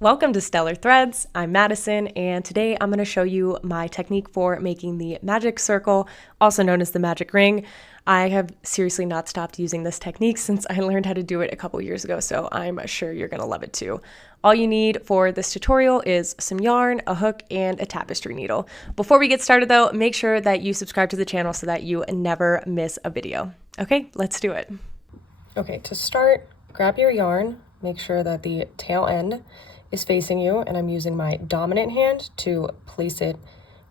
Welcome to Stellar Threads. I'm Madison, and today I'm going to show you my technique for making the magic circle, also known as the magic ring. I have seriously not stopped using this technique since I learned how to do it a couple years ago, so I'm sure you're going to love it too. All you need for this tutorial is some yarn, a hook, and a tapestry needle. Before we get started though, make sure that you subscribe to the channel so that you never miss a video. Okay, let's do it. Okay, to start, grab your yarn, make sure that the tail end is facing you, and I'm using my dominant hand to place it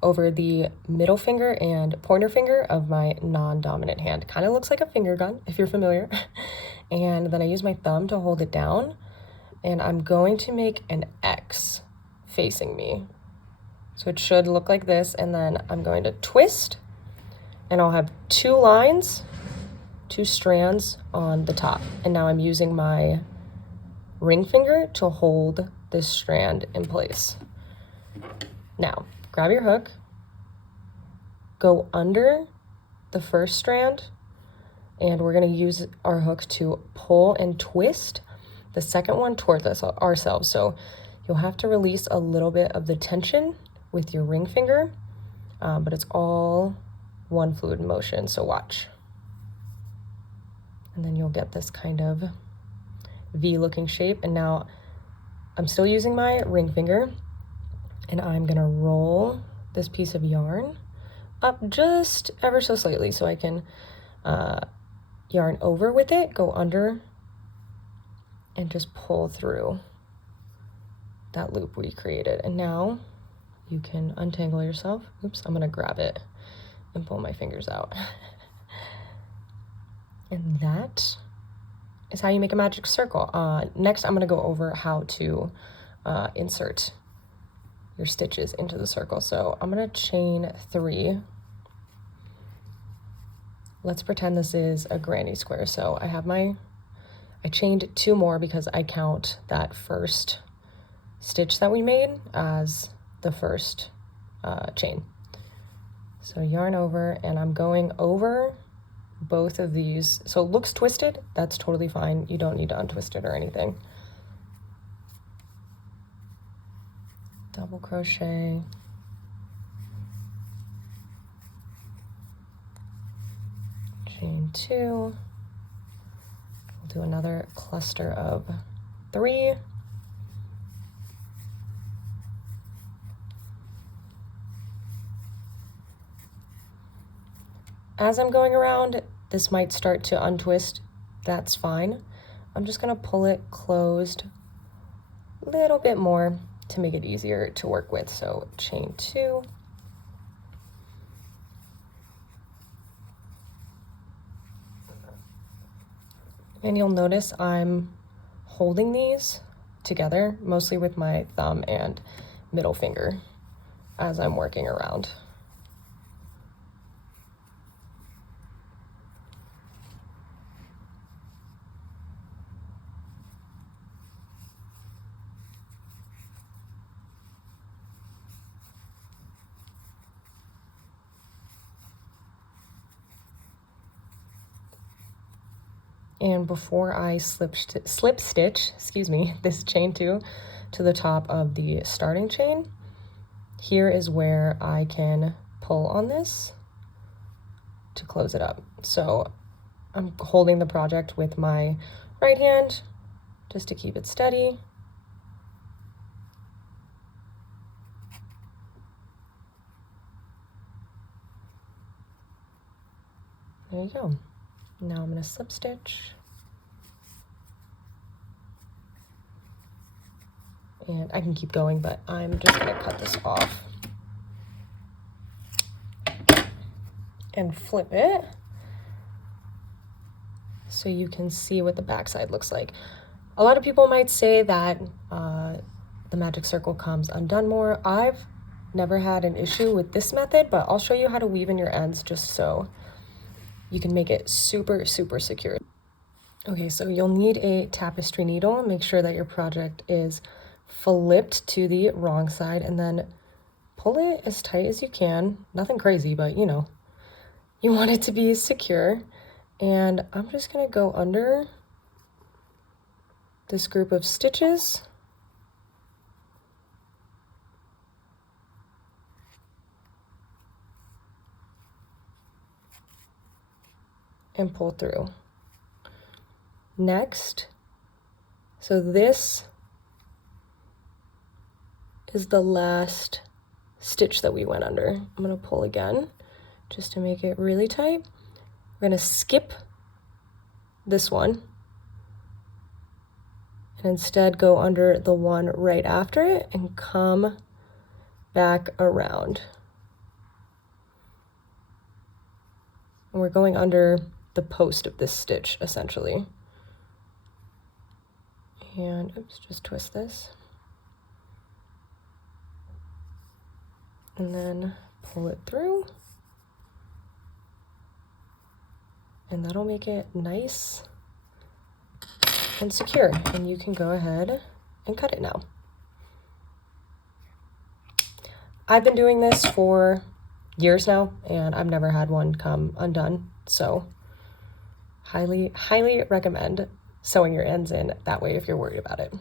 over the middle finger and pointer finger of my non-dominant hand. Kind of looks like a finger gun if you're familiar. And then I use my thumb to hold it down, and I'm going to make an X facing me. So it should look like this, and then I'm going to twist, and I'll have two lines, two strands on the top. And now I'm using my ring finger to hold this strand in place. Now, grab your hook, go under the first strand, and we're going to use our hook to pull and twist the second one towards ourselves. So you'll have to release a little bit of the tension with your ring finger, but it's all one fluid motion, so watch. And then you'll get this kind of V-looking shape. And now I'm still using my ring finger, and I'm gonna roll this piece of yarn up just ever so slightly so I can yarn over with it, go under, and just pull through that loop we created. And now you can untangle yourself. Oops, I'm gonna grab it and pull my fingers out. And that is how you make a magic circle. Next, I'm going to go over how to insert your stitches into the circle. So I'm going to chain 3. Let's pretend this is a granny square. So I chained 2 more because I count that first stitch that we made as the first chain. So yarn over, and I'm going over both of these. So it looks twisted, that's totally fine. You don't need to untwist it or anything. Double crochet, chain 2, we'll do another cluster of 3, as I'm going around, this might start to untwist. That's fine. I'm just gonna pull it closed a little bit more to make it easier to work with. So chain 2. And you'll notice I'm holding these together, mostly with my thumb and middle finger as I'm working around. And before I slip stitch, this chain 2 to the top of the starting chain, here is where I can pull on this to close it up. So I'm holding the project with my right hand just to keep it steady. There you go. Now I'm going to slip stitch, and I can keep going, but I'm just going to cut this off and flip it so you can see what the backside looks like. A lot of people might say that the magic circle comes undone more. I've never had an issue with this method, but I'll show you how to weave in your ends just so you can make it super, super secure. Okay, so you'll need a tapestry needle. Make sure that your project is flipped to the wrong side, and then pull it as tight as you can. Nothing crazy, but you know, you want it to be secure. And I'm just gonna go under this group of stitches and pull through. Next, so this is the last stitch that we went under. I'm going to pull again just to make it really tight. We're going to skip this one and instead go under the one right after it and come back around. And we're going under the post of this stitch essentially. And oops, just twist this. And then pull it through. And that'll make it nice and secure. And you can go ahead and cut it now. I've been doing this for years now, and I've never had one come undone. So highly, highly recommend sewing your ends in that way if you're worried about it.